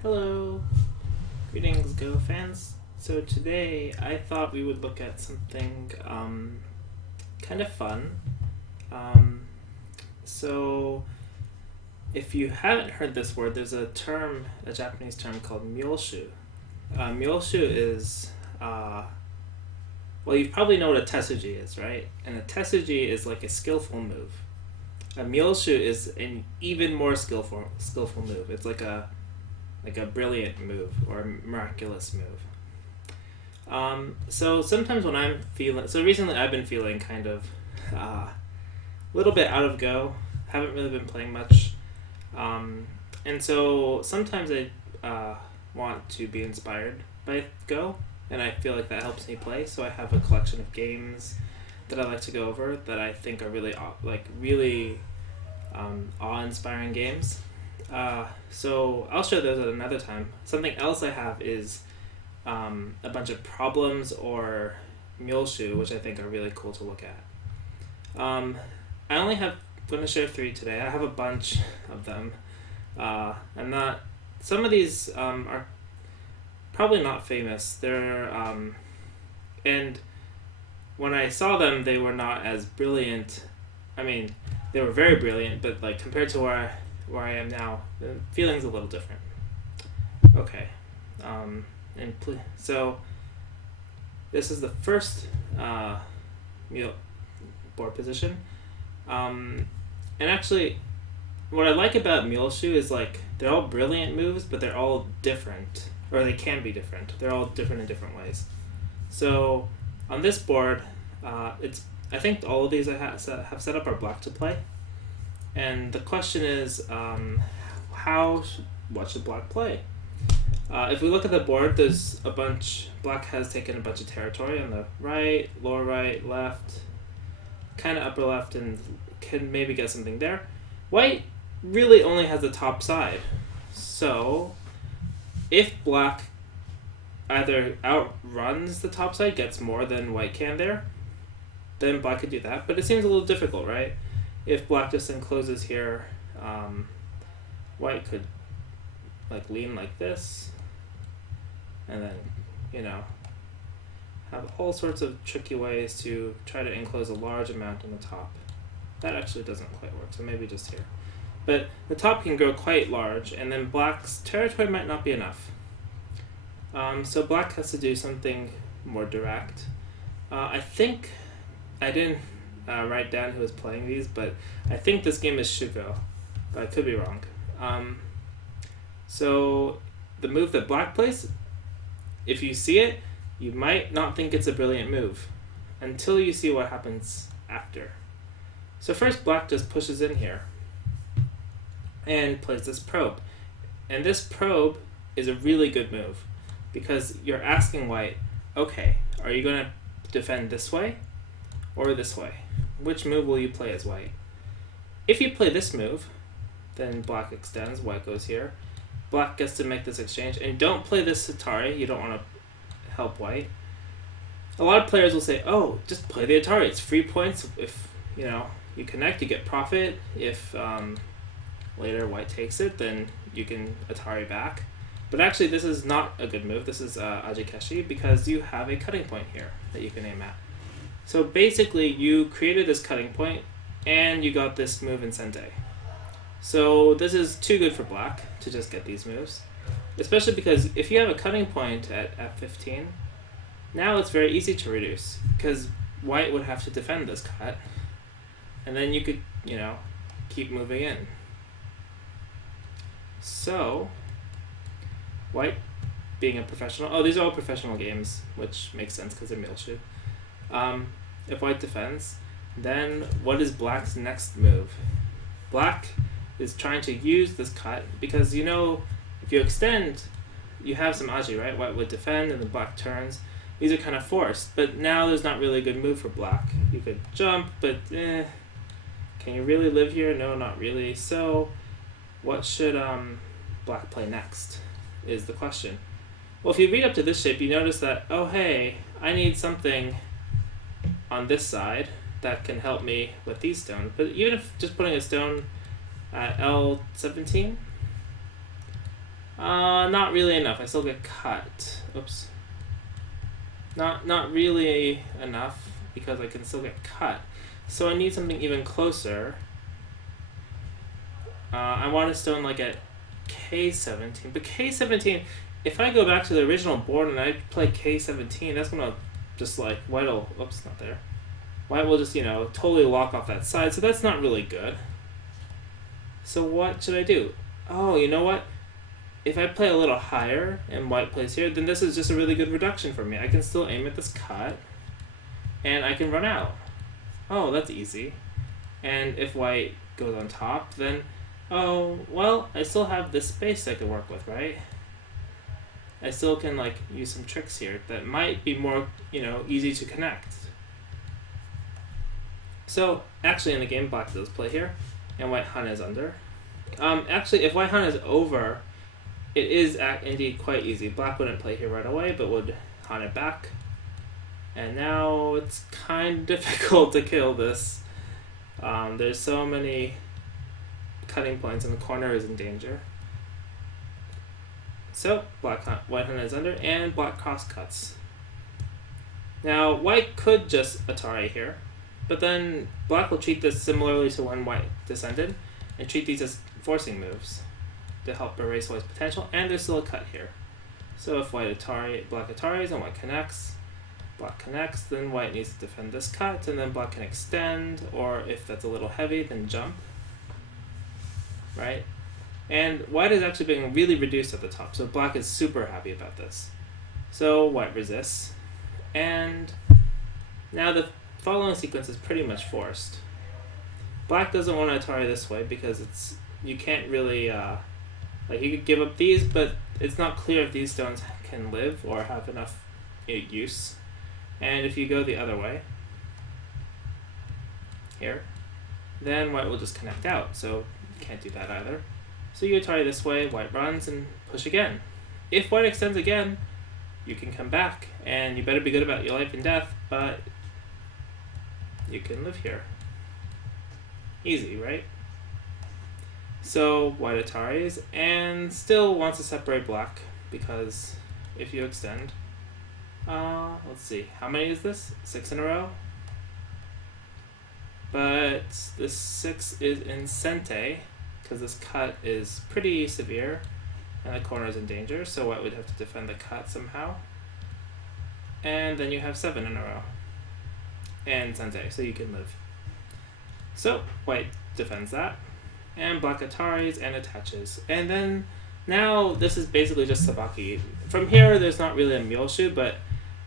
Hello, greetings Go fans. So today I thought we would look at something kind of fun. Um, so if you haven't heard this word, there's a term, a Japanese term called Myoshu. Myoshu is, well, you probably know what a tetsuji is, right? And a tetsuji is like a skillful move. A Myoshu is an even more skillful move. It's like a brilliant move or a miraculous move. So sometimes when I'm feeling, so recently I've been feeling kind of a little bit out of go. Haven't really been playing much, and so sometimes I want to be inspired by Go, and I feel like that helps me play. So I have a collection of games that I like to go over that I think are really awe-inspiring games. So I'll show those at another time. Something else I have is a bunch of problems or Myoshu, which I think are really cool to look at. I only have going to share 3 today. I have a bunch of them. I'm not. Some of these are probably not famous. They're and when I saw them, they were not as brilliant. I mean, they were very brilliant, but like compared to where I am now, the feeling's a little different. Okay, so this is the first board position, and actually, what I like about Myoshu is like they're all brilliant moves, but they're all different, or they can be different. They're all different in different ways. So on this board, I think all of these I have set up are black to play. And the question is, what should black play? If we look at the board, there's a bunch. Black has taken a bunch of territory on the right, lower right, left, kind of upper left, and can maybe get something there. White really only has the top side. So if black either outruns the top side, gets more than white can there, then black could do that. But it seems a little difficult, right? If black just encloses here, white could like lean like this, and then have all sorts of tricky ways to try to enclose a large amount on the top. That actually doesn't quite work, so maybe just here. But the top can grow quite large, and then black's territory might not be enough. So black has to do something more direct. I think I didn't write down who was playing these, but I think this game is Shugo, but I could be wrong. So the move that black plays, if you see it, you might not think it's a brilliant move until you see what happens after. So first black just pushes in here and plays this probe. And this probe is a really good move because you're asking white, okay, are you going to defend this way or this way? Which move will you play as white? If you play this move, then black extends, white goes here. Black gets to make this exchange, and don't play this Atari, you don't want to help white. A lot of players will say, oh, just play the Atari, it's free points. If you connect, you get profit. If later white takes it, then you can Atari back. But actually this is not a good move. This is Ajikeshi because you have a cutting point here that you can aim at. So basically you created this cutting point and you got this move in Sente. So this is too good for black to just get these moves. Especially because if you have a cutting point at F15, now it's very easy to reduce because white would have to defend this cut. And then you could, keep moving in. So white being a professional, these are all professional games, which makes sense because they're Myoshu. If white defends, then what is black's next move? Black is trying to use this cut because if you extend, you have some aji, right? White would defend and then black turns. These are kind of forced, but now there's not really a good move for black. You could jump, but can you really live here? No, not really. So what should black play next is the question. Well, if you read up to this shape, you notice that, oh hey, I need something on this side that can help me with these stones. But even if just putting a stone at L17, Not really enough. I still get cut. Oops. Not really enough because I can still get cut. So I need something even closer. I want a stone like at K17, but K17, if I go back to the original board and I play K17, that's gonna just like white'll, oops, not there. White will just, totally lock off that side, so that's not really good. So what should I do? Oh, you know what? If I play a little higher and white plays here, then this is just a really good reduction for me. I can still aim at this cut, and I can run out. Oh, that's easy. And if white goes on top, then, oh, well, I still have this space I can work with, right? I still can, like, use some tricks here that might be more, easy to connect. So, actually, in the game, black does play here, and white Han is under. Actually, if white Han is over, it is indeed quite easy. Black wouldn't play here right away, but would Han it back. And now it's kind of difficult to kill this. There's so many cutting points, and the corner is in danger. So, white Han is under, and black cross cuts. Now, white could just Atari here, but then black will treat this similarly to when white descended, and treat these as forcing moves to help erase white's potential, and there's still a cut here. So if black Ataris and white connects, black connects, then white needs to defend this cut, and then black can extend, or if that's a little heavy, then jump. Right? And white is actually being really reduced at the top, so black is super happy about this. So white resists, and now the following sequence is pretty much forced. Black doesn't want to Atari this way because you can't really, you could give up these, but it's not clear if these stones can live or have enough use. And if you go the other way, here, then white will just connect out, so you can't do that either. So you Atari this way, white runs, and push again. If white extends again, you can come back, and you better be good about your life and death, but you can live here. Easy, right? So white Ataris, and still wants to separate black, because if you extend, let's see, how many is this? 6 in a row? But this 6 is in Sente, because this cut is pretty severe, and the corner is in danger, so white would have to defend the cut somehow. And then you have 7 in a row, and Sente, so you can live. So white defends that, and black Ataris and attaches. And then now this is basically just Sabaki. From here, there's not really a Myoshu, but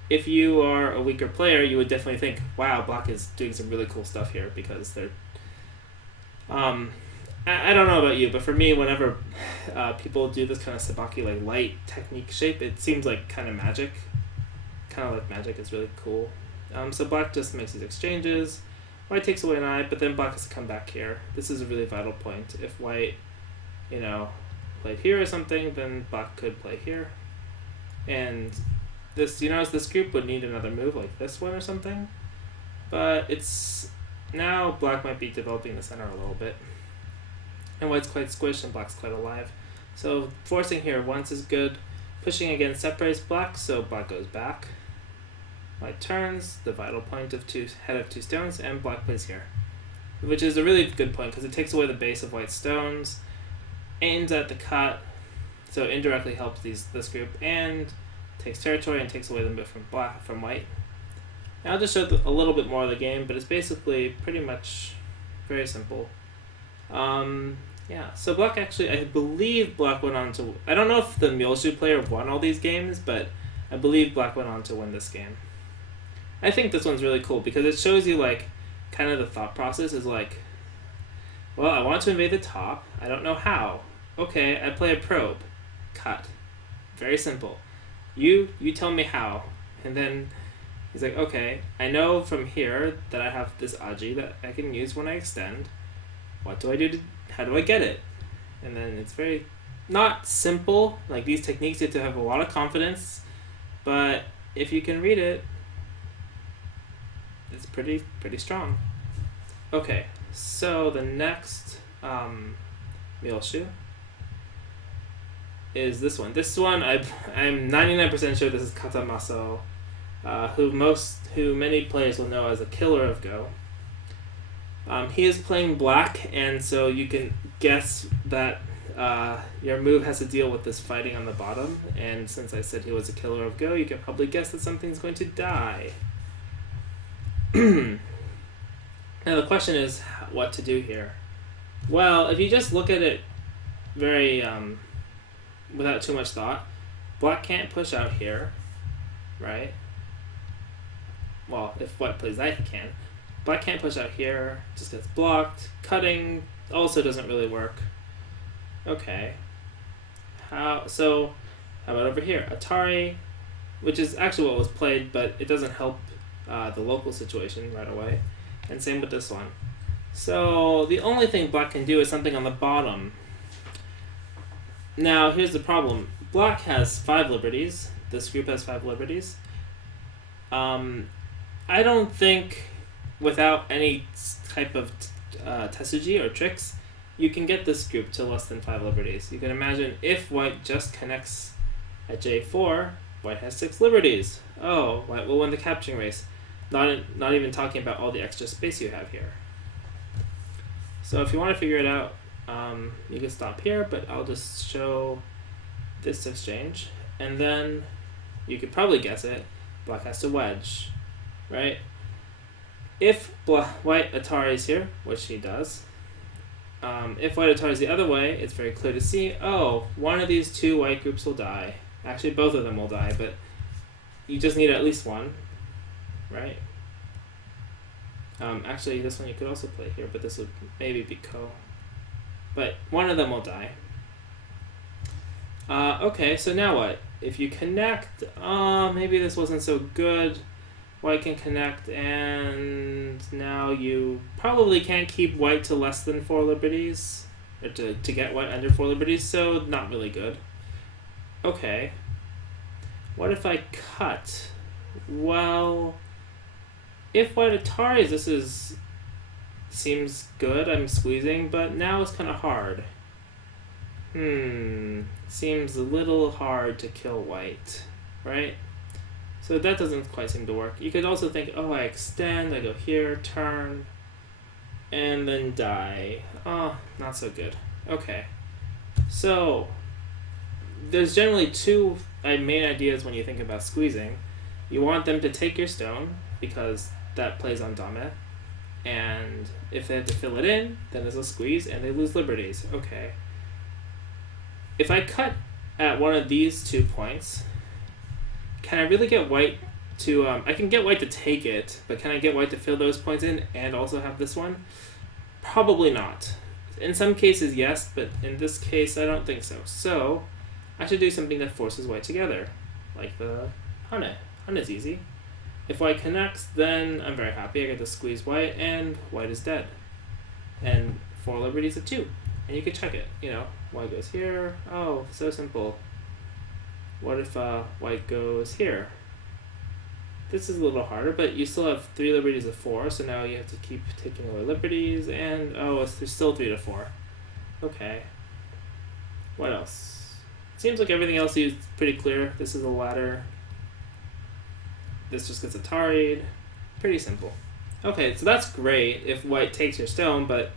if you are a weaker player, you would definitely think, wow, black is doing some really cool stuff here, because they're... I don't know about you, but for me, whenever people do this kind of Sabaki, like light technique shape, it seems like kind of magic. Kind of like magic. It's really cool. So black just makes these exchanges. White takes away an eye, but then black has to come back here. This is a really vital point. If white, played here or something, then black could play here. And this, this group would need another move like this one or something. But it's... Now black might be developing the center a little bit. And white's quite squished and black's quite alive. So forcing here once is good. Pushing again separates black, so black goes back. White turns, the vital point of head of 2 stones, and black plays here. Which is a really good point, because it takes away the base of white's stones, aims at the cut, so indirectly helps this group, and takes territory and takes away the move from white. And I'll just show a little bit more of the game, but it's basically pretty much very simple. Yeah, so black actually, I believe black went on to... I don't know if the Myoshu player won all these games, but I believe black went on to win this game. I think this one's really cool because it shows you, kind of the thought process is well, I want to invade the top. I don't know how. Okay, I play a probe. Cut. Very simple. You tell me how. And then he's like, okay, I know from here that I have this Aji that I can use when I extend. What do I do how do I get it? And then it's very not simple. Like these techniques, you have to have a lot of confidence, but if you can read it, it's pretty strong. Okay, so the next Myoshu is this one. This one, I'm 99% sure this is Katamaso, who many players will know as a killer of Go. He is playing black, and so you can guess that your move has to deal with this fighting on the bottom, and since I said he was a killer of Go, you can probably guess that something's going to die. Now the question is what to do here. Well, if you just look at it very without too much thought, black can't push out here, right? Well, if white plays that, he can. Black can't push out here, just gets blocked. Cutting also doesn't really work. Okay. How about over here? Atari, which is actually what was played, but it doesn't help the local situation right away. And same with this one. So the only thing black can do is something on the bottom. Now here's the problem. Black has 5 liberties. This group has 5 liberties. I don't think without any type of tesuji or tricks, you can get this group to less than 5 liberties. You can imagine if white just connects at J4, white has 6 liberties. Oh, white will win the capturing race. Not even talking about all the extra space you have here. So if you want to figure it out, you can stop here, but I'll just show this exchange. And then you could probably guess it. Black has to wedge, right? If white Atari's here, which he does, if white Atari's the other way, it's very clear to see, oh, one of these 2 white groups will die. Actually, both of them will die, but you just need at least one, right? Actually, this one you could also play here, but this would maybe be Ko. But one of them will die. Okay, so now what? If you connect, maybe this wasn't so good. White can connect, and now you probably can't keep white to less than 4 liberties, or to get white under 4 liberties, so not really good. Okay. What if I cut? Well, if white Ataris, seems good, I'm squeezing, but now it's kind of hard. Seems a little hard to kill white, right? So that doesn't quite seem to work. You could also think, oh, I extend, I go here, turn, and then die. Oh, not so good. Okay. So, there's generally 2 main ideas when you think about squeezing. You want them to take your stone, because that plays on Dame. And if they have to fill it in, then there's a squeeze, and they lose liberties. Okay. If I cut at one of these 2 points, can I really get white to... I can get white to take it, but can I get white to fill those points in and also have this one? Probably not. In some cases, yes, but in this case, I don't think so. So, I should do something that forces white together, like the Hane. Hane's easy. If white connects, then I'm very happy. I get to squeeze white, and white is dead. And 4 liberties at 2. And you can check it, white goes here. Oh, so simple. What if white goes here? This is a little harder, but you still have 3 liberties of 4, so now you have to keep taking away liberties, and there's still 3 to 4. Okay. What else? Seems like everything else is pretty clear. This is a ladder. This just gets Atari'd. Pretty simple. Okay, so that's great if white takes your stone, but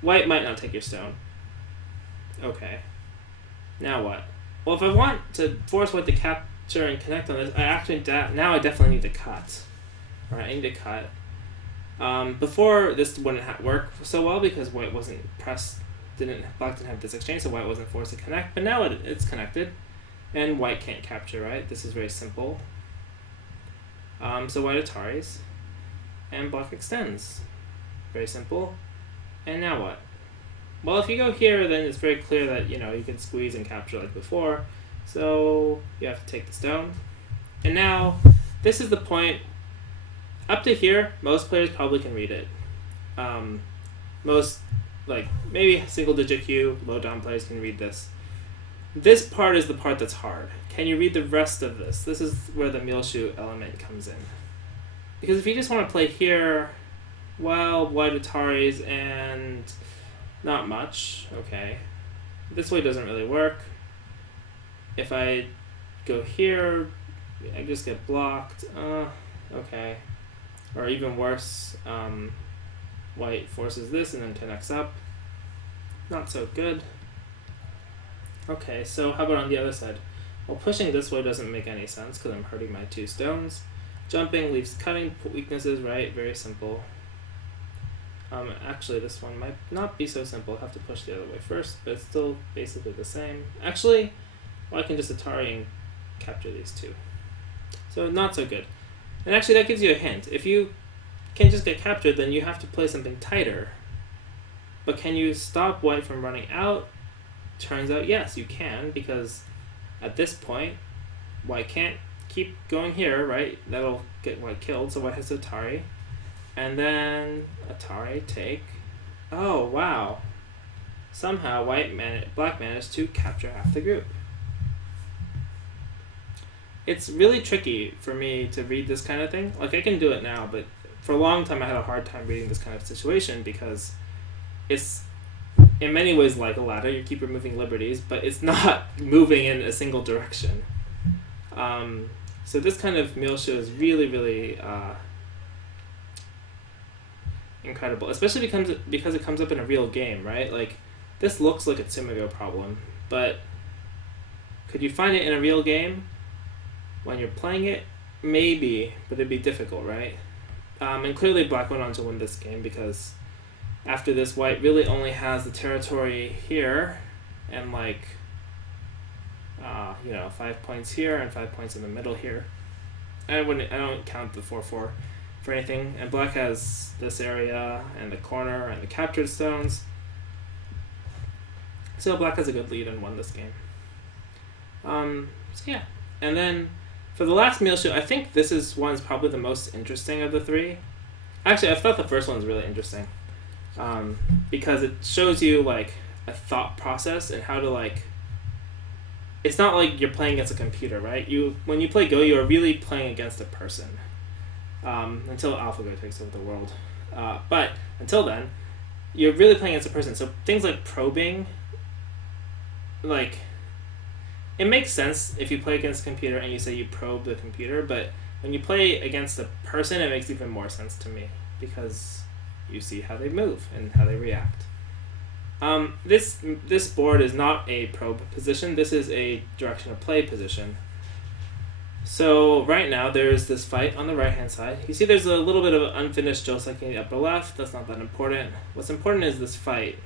white might not take your stone. Okay. Now what? Well, if I want to force white to capture and connect on this, now I definitely need to cut. Alright, I need to cut. Before, this wouldn't work so well because white wasn't pressed, black didn't have this exchange, so white wasn't forced to connect, but now it's connected, and white can't capture, right? This is very simple. So white Ataris, and black extends. Very simple. And now what? Well, if you go here, then it's very clear that, you can squeeze and capture like before. So you have to take the stone. And now, this is the point. Up to here, most players probably can read it. Most, maybe single-digit Q, low-down players can read this. This part is the part that's hard. Can you read the rest of this? This is where the Myoshu element comes in. Because if you just want to play here, well, white Ataris and not much. Okay. This way doesn't really work. if I go here, I just get blocked. Okay. Or even worse, white forces this and then 10x up. Not so good. Okay, so how about on the other side? Well, pushing this way doesn't make any sense because I'm hurting my 2 stones. Jumping leaves cutting weaknesses, right? Very simple. Actually, this one might not be so simple. I'll have to push the other way first, but it's still basically the same. Actually, well, I can just Atari and capture these 2. So not so good. And actually, that gives you a hint. If you can just get captured, then you have to play something tighter. But can you stop white from running out? Turns out, yes, you can, because at this point, white can't keep going here, right? That'll get white killed, so white has to Atari. And then Atari take... Oh, wow. Somehow black managed to capture half the group. It's really tricky for me to read this kind of thing. Like, I can do it now, but for a long time I had a hard time reading this kind of situation because it's in many ways like a ladder. You keep removing liberties, but it's not moving in a single direction. So this kind of Myoshu is really, really incredible, especially because it comes up in a real game, right? Like, this looks like a Tsumigo problem, but could you find it in a real game when you're playing it? Maybe, but it'd be difficult, right? And clearly black went on to win this game because after this, white really only has the territory here and like 5 points here and 5 points in the middle here. I don't count the 4-4 for anything. And black has this area and the corner and the captured stones. So black has a good lead and won this game. So yeah, and then for the last Myoshu, I think this one's probably the most interesting of the 3. Actually, I thought the first one's really interesting because it shows you like a thought process and how to like. It's not like you're playing against a computer, right? When you play Go, you are really playing against a person until AlphaGo takes over the world. But until then, you're really playing against a person. So things like probing, like, it makes sense if you play against a computer and you say you probe the computer, but when you play against a person, it makes even more sense to me because you see how they move and how they react. This board is not a probe position. This is a direction of play position. So right now there's this fight on the right hand side. You see there's a little bit of unfinished Joseki in the upper left. That's not that important. What's important is this fight.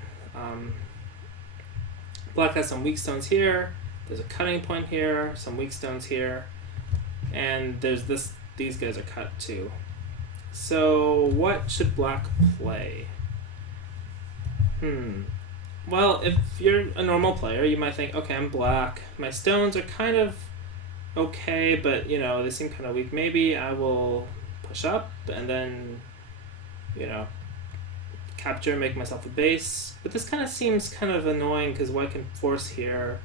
Black has some weak stones here. There's a cutting point here. Some weak stones here. And there's these guys are cut too. So what should black play? Well, if you're a normal player, you might think, okay, I'm black. My stones are kind of okay, but, they seem kind of weak. Maybe I will push up and then, capture, make myself a base. But this kind of seems kind of annoying because white can force here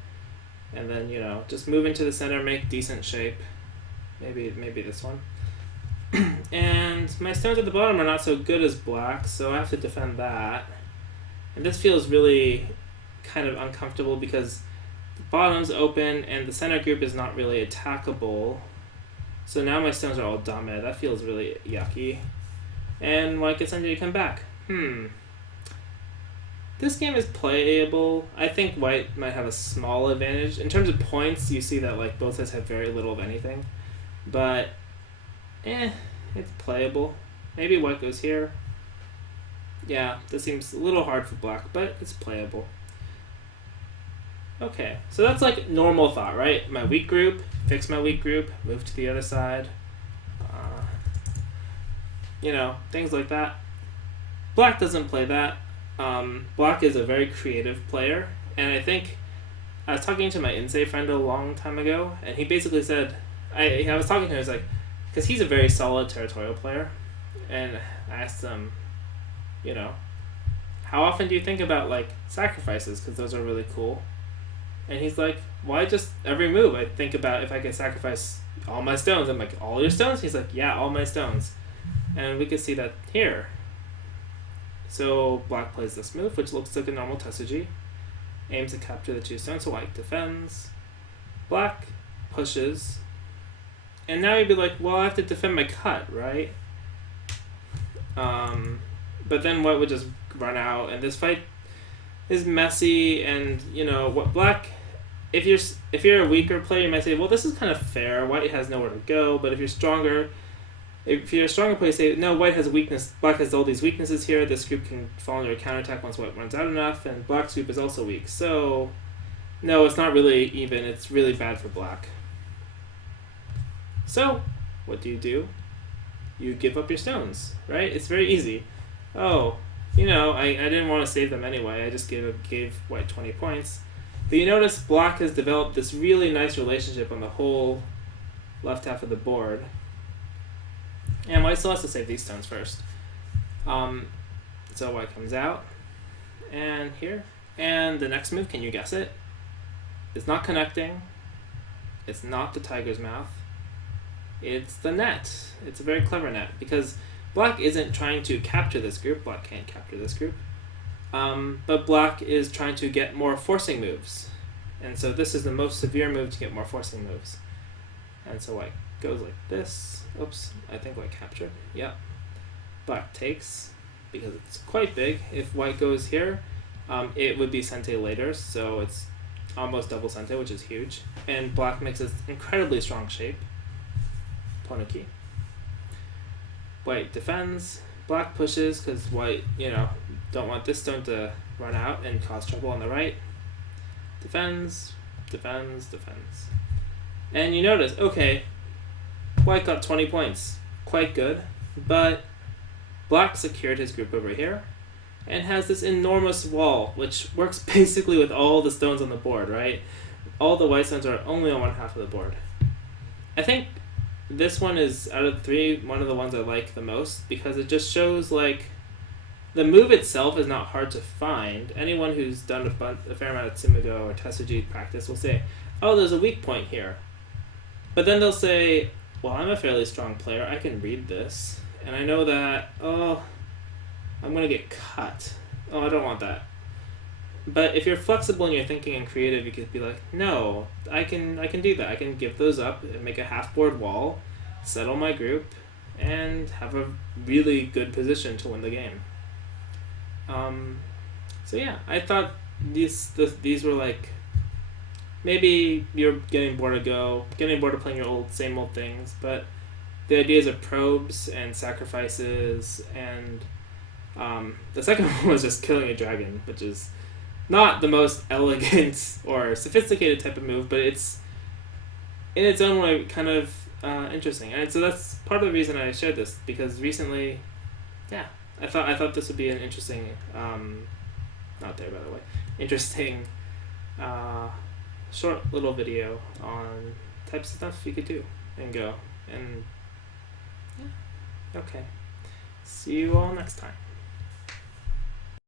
and then, just move into the center, make decent shape. Maybe this one. And my stones at the bottom are not so good as black, so I have to defend that. And this feels really kind of uncomfortable because the bottom's open and the center group is not really attackable. So now my stones are all dame. That feels really yucky. And white gets to come back. This game is playable. I think white might have a small advantage. In terms of points, you see that like both sides have very little of anything. But, it's playable. Maybe white goes here. Yeah, this seems a little hard for black, but it's playable. Okay, so that's like normal thought, right? My weak group, fix my weak group, move to the other side. Things like that. Black doesn't play that. Black is a very creative player, and I think I was talking to my Insei friend a long time ago, and he basically said, I was talking to him, I was like, because he's a very solid territorial player, and I asked him, how often do you think about like sacrifices, because those are really cool? And he's like, why just every move I think about if I can sacrifice all my stones. I'm like, all your stones? He's like, yeah, all my stones. And we can see that here. So black plays this move, which looks like a normal Tetsuji. Aims to capture the 2 stones, so white defends. black pushes, and now you'd be like, well, I have to defend my cut, right? But then white would just run out, and this fight is messy, and you know what black. If you're a weaker player, you might say, well, this is kind of fair. White has nowhere to go, but if you're a stronger player, you say, no, white has a weakness. Black has all these weaknesses here. This group can fall under a counterattack once white runs out enough, and black's group is also weak. So, no, it's not really even. It's really bad for black. So, what do? You give up your stones, right? It's very easy. Oh, you know, I didn't want to save them anyway. I just gave white 20 points. But you notice black has developed this really nice relationship on the whole left half of the board. And white still has to save these stones first. So white comes out, and here. And the next move, can you guess it? It's not connecting. It's not the tiger's mouth. It's the net. It's a very clever net, because black isn't trying to capture this group. Black can't capture this group. But black is trying to get more forcing moves. And so this is the most severe move to get more forcing moves. And so white goes like this. Oops, I think white captured. Yeah. Black takes, because it's quite big. If white goes here, it would be sente later, so it's almost double sente, which is huge. And black makes this incredibly strong shape. Ponoki. White defends. Black pushes, because white, don't want this stone to run out and cause trouble on the right. Defends. And you notice, okay, white got 20 points. Quite good. But black secured his group over here and has this enormous wall, which works basically with all the stones on the board, right? All the white stones are only on one half of the board. I think this one is, out of the three, one of the ones I like the most, because it just shows, like, the move itself is not hard to find. Anyone who's done a fair amount of Tsumigo or Tetsuji practice will say, oh, there's a weak point here. But then they'll say, well, I'm a fairly strong player. I can read this. And I know that, oh, I'm going to get cut. Oh, I don't want that. But if you're flexible and you're thinking and creative, you could be like, no, I can do that. I can give those up and make a half-board wall, settle my group, and have a really good position to win the game. So yeah, I thought these were like, maybe you're getting bored of playing your same old things, but the ideas of probes and sacrifices, and the second one was just killing a dragon, which is not the most elegant or sophisticated type of move, but it's in its own way kind of interesting. And so that's part of the reason I shared this, because recently, yeah, I thought this would be an interesting, not there by the way, interesting short little video on types of stuff you could do and go. And yeah, okay. See you all next time.